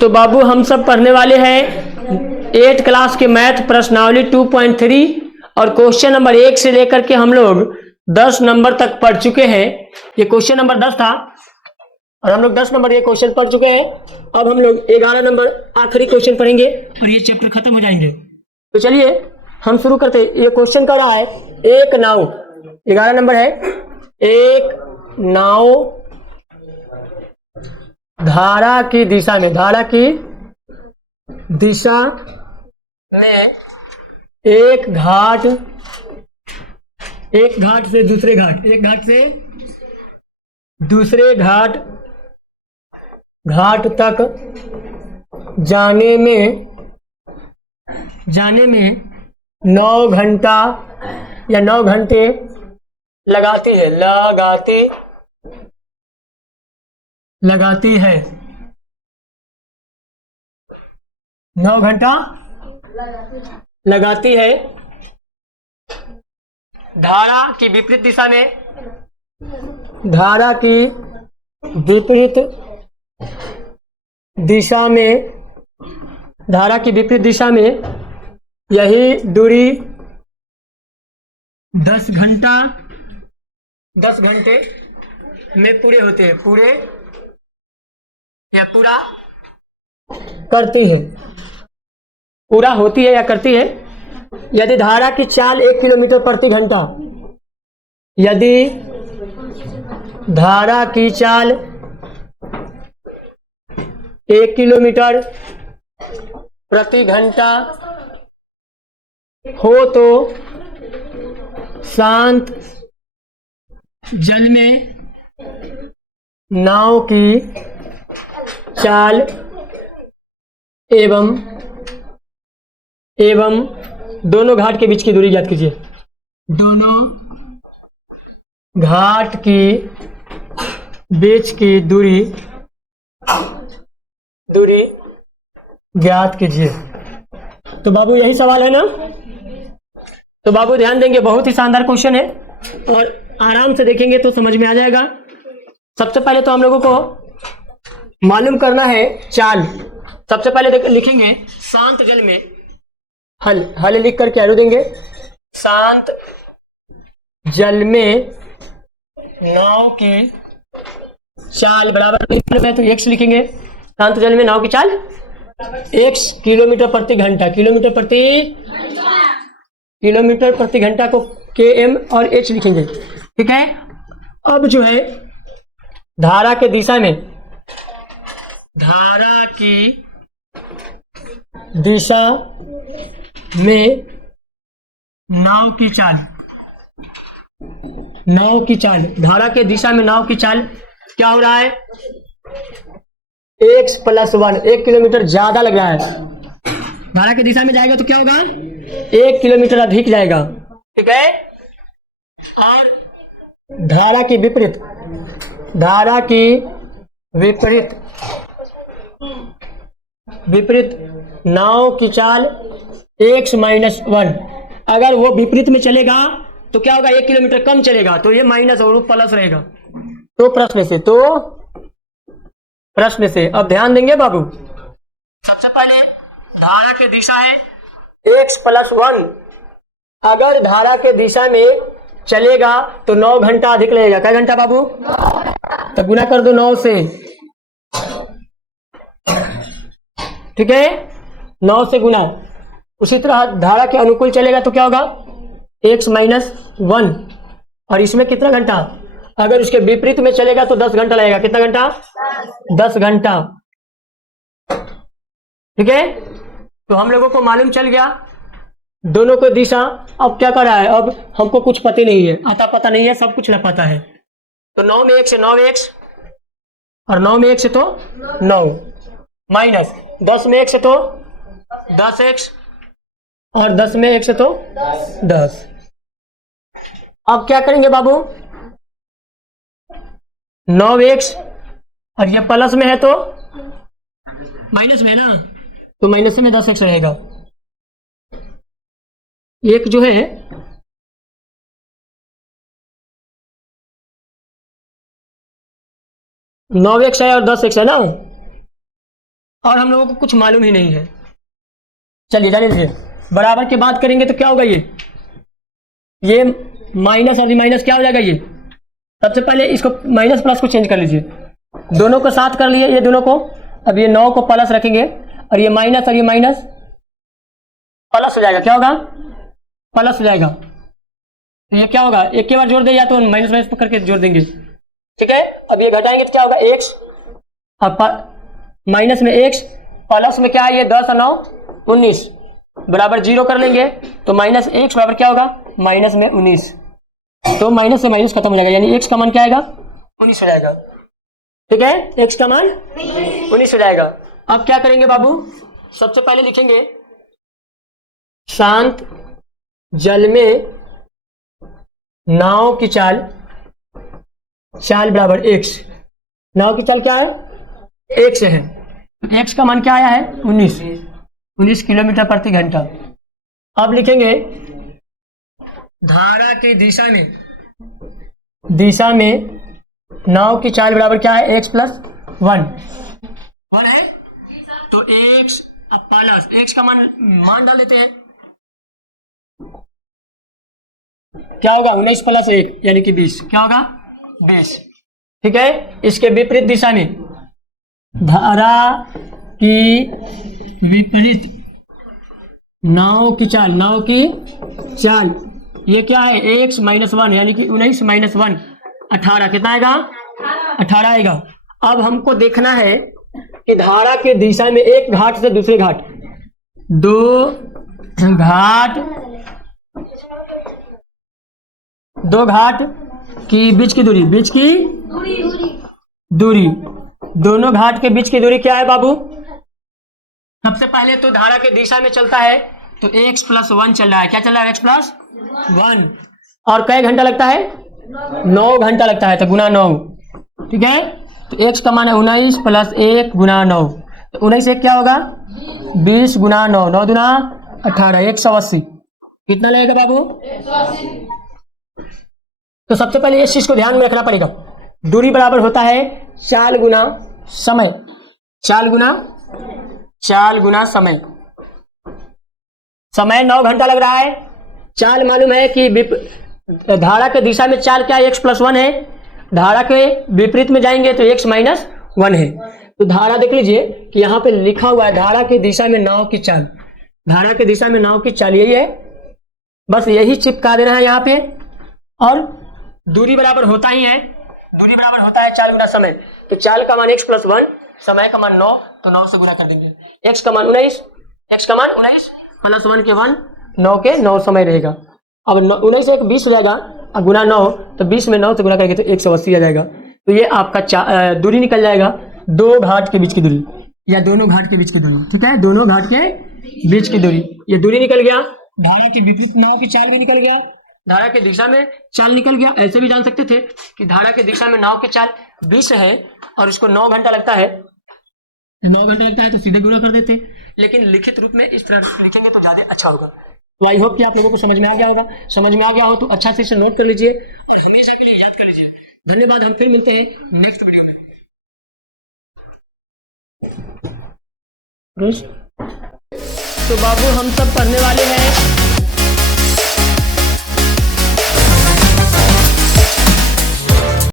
तो बाबू हम सब पढ़ने वाले हैं 8 क्लास के मैथ प्रश्नावली 2.3 और क्वेश्चन नंबर 1 से लेकर के हम लोग 10 नंबर तक पढ़ चुके हैं। ये क्वेश्चन नंबर 10 था और हम लोग 10 नंबर ये क्वेश्चन पढ़ चुके हैं। अब हम लोग 11 नंबर आखिरी क्वेश्चन पढ़ेंगे और ये चैप्टर खत्म हो जाएंगे। तो चलिए हम शुरू करते हैं। ये क्वेश्चन कर रहा है एक नाव, 11 नंबर है। एक नाव धारा की दिशा में एक घाट से दूसरे घाट तक जाने में 9 घंटा या 9 घंटे लगाती है 9 घंटा लगाती है। धारा की विपरीत दिशा में यही दूरी 10 घंटे में पूरा होती है या करती है। यदि धारा की चाल 1 किलोमीटर प्रति घंटा, यदि धारा की चाल 1 किलोमीटर प्रति घंटा हो तो शांत जल में नाव की चाल एवं दोनों घाट के बीच की दूरी ज्ञात कीजिए। दोनों घाट की बीच की दूरी ज्ञात कीजिए। तो बाबू यही सवाल है ना। तो बाबू ध्यान देंगे, बहुत ही शानदार क्वेश्चन है और आराम से देखेंगे तो समझ में आ जाएगा। सबसे पहले तो हम लोगों को मालूम करना है चाल। सबसे पहले लिखेंगे शांत जल में हल लिख कर क्या देंगे, शांत जल में नाव की चाल बराबर में तो x लिखेंगे। शांत जल में नाव की चाल x किलोमीटर प्रति घंटा, किलोमीटर प्रति घंटा को km और h लिखेंगे। ठीक है। अब जो है धारा की दिशा में नाव की चाल धारा के दिशा में नाव की चाल क्या हो रहा है, x + 1, 1 किलोमीटर ज्यादा लग रहा है। धारा की दिशा में जाएगा तो क्या होगा, 1 किलोमीटर अधिक जाएगा। ठीक है। और धारा की विपरीत नाव की चाल x - 1। अगर वो विपरीत में चलेगा तो क्या होगा, 1 किलोमीटर कम चलेगा तो ये माइनस और प्लस रहेगा। तो प्रश्न से अब ध्यान देंगे बाबू। सबसे पहले धारा की दिशा है x + 1। अगर धारा के दिशा में चलेगा तो 9 घंटा अधिक लगेगा। क्या घंटा बाबू, तो गुना कर दो 9 से। ठीक है, 9 से गुना। उसी तरह धारा के अनुकूल चलेगा तो क्या होगा, x - 1। और इसमें कितना घंटा, अगर उसके विपरीत में चलेगा तो 10 घंटा लगेगा। कितना घंटा, 10 घंटा। ठीक है। तो हम लोगों को मालूम चल गया दोनों को दिशा। अब क्या कर रहा है, अब हमको कुछ पता नहीं है, आता पता नहीं है, सब कुछ न पता है। तो 9 में 1 से 9x और 9 में 1 से तो 9 माइनस 10 में 1 से तो 10x और 10 में 1 से तो 10। अब क्या करेंगे बाबू, 9x और ये प्लस में है तो माइनस में है ना, तो माइनस में 10x रहेगा। एक जो है 9x है और 10x है ना, और हम लोगों को कुछ मालूम ही नहीं है। चलिए जाने दीजिए। बराबर की बात करेंगे तो क्या होगा, ये माइनस और माइनस क्या हो जाएगा, ये सबसे पहले इसको माइनस प्लस को चेंज कर लीजिए, दोनों को साथ कर लिए ये दोनों को। अब ये 9 को प्लस रखेंगे और ये माइनस और ये माइनस प्लस हो जाएगा, क्या होगा, प्लस हो जाएगा। तो ये क्या होगा, एक के बार जोड़ दे या तो माइनस माइनस करके जोड़ देंगे, ठीक है। अब ये घटाएंगे तो क्या होगा, x, अब माइनस में x, प्लस में क्या है ये 10 और 9 19 बराबर 0 कर लेंगे तो माइनस x बराबर क्या होगा, माइनस में 19। तो माइनस से माइनस खत्म हो जाएगा, यानी x का मान क्या आएगा, 19 हो जाएगा, ठीक है। x का मान 19 हो जाएगा। अब क्या करेंगे बाबू, सबसे पहले लिखेंगे शांत जल में नाव की चाल, चाल बराबर x, नाव की चाल क्या है, x है, x का मान क्या आया है 19 किलोमीटर प्रति घंटा। अब लिखेंगे धारा की दिशा में नाव की चाल बराबर क्या है, x प्लस 1 है, तो x अब प्लस x का मान डाल देते हैं, क्या होगा 19 प्लस 1 यानी कि 20, क्या होगा 20, ठीक है। इसके विपरीत दिशा में धारा की विपरीत नाव की चाल ये क्या है, x माइनस 1 यानी कि 19 माइनस 1 18, कितना आएगा 18 आएगा। अब हमको देखना है कि धारा के दिशा में एक घाट से दूसरे घाट, दो घाट की बीच की दूरी, दोनों घाट के बीच की दूरी क्या है बाबू, सबसे पहले तो धारा के दिशा में चलता है तो x प्लस 1 चल रहा है, क्या चल रहा है x प्लस 1, और कई घंटा लगता है 9 घंटा लगता है, तो गुना 9, ठीक है। तो x का मान है 19 प्लस 1 गुना 9, तो 19 एक क्या होगा 20 गुना 9, 9 दुना 18, 180, कितना लगेगा बाबू 180। तो सबसे पहले इस चीज को ध्यान में रखना पड़ेगा, दूरी बराबर होता है चाल गुना समय, चाल गुना समय 9 घंटा लग रहा है, चाल मालूम है कि धारा के दिशा में चाल क्या है, x प्लस 1 है, धारा के विपरीत में जाएंगे तो x माइनस 1 है। तो धारा देख लीजिए कि यहाँ पे लिखा हुआ है धारा की दिशा में नाव की चाल, धारा की दिशा में नाव की चाल यही है, बस यही चिपका देना है यहाँ पे। और दूरी बराबर होता ही है, दूरी बराबर होता है चाल गुना समय, तो चाल का मान x प्लस 1, समय का मान 9, तो 9 से गुना कर देंगे, x का मान 19 प्लस 1 के 1, 9 के 9 समय रहेगा। अब 19 एक 20 हो जाएगा, और गुना 9 तो 20 में 9 से गुना करेंगे तो 180 आ जाएगा। तो ये आपका दूरी निकल जाएगा, दो घाट के बीच की दूरी या दोनों घाट के बीच की दूरी, ठीक है, दोनों घाट के बीच की दूरी, ये दूरी निकल गया। धारा के विपरीत नाव की चाल भी निकल गया, धारा के दिशा में चाल निकल गया। ऐसे भी जान सकते थे कि धारा के दिशा में नाव की चाल 20 है और इसको 9 घंटा लगता है, 9 घंटा लगता है तो सीधे गुना कर देते, लेकिन लिखित रूप में इस तरह लिखेंगे तो ज्यादा अच्छा होगा। तो आई होप कि आप लोगों को समझ में आ गया होगा, समझ में आ गया हो तो अच्छा से इसे नोट कर लीजिए और हमेशा के लिए याद कर लीजिए। धन्यवाद, हम फिर मिलते हैं नेक्स्ट वीडियो में। तो बाबू हम सब पढ़ने वाले हैं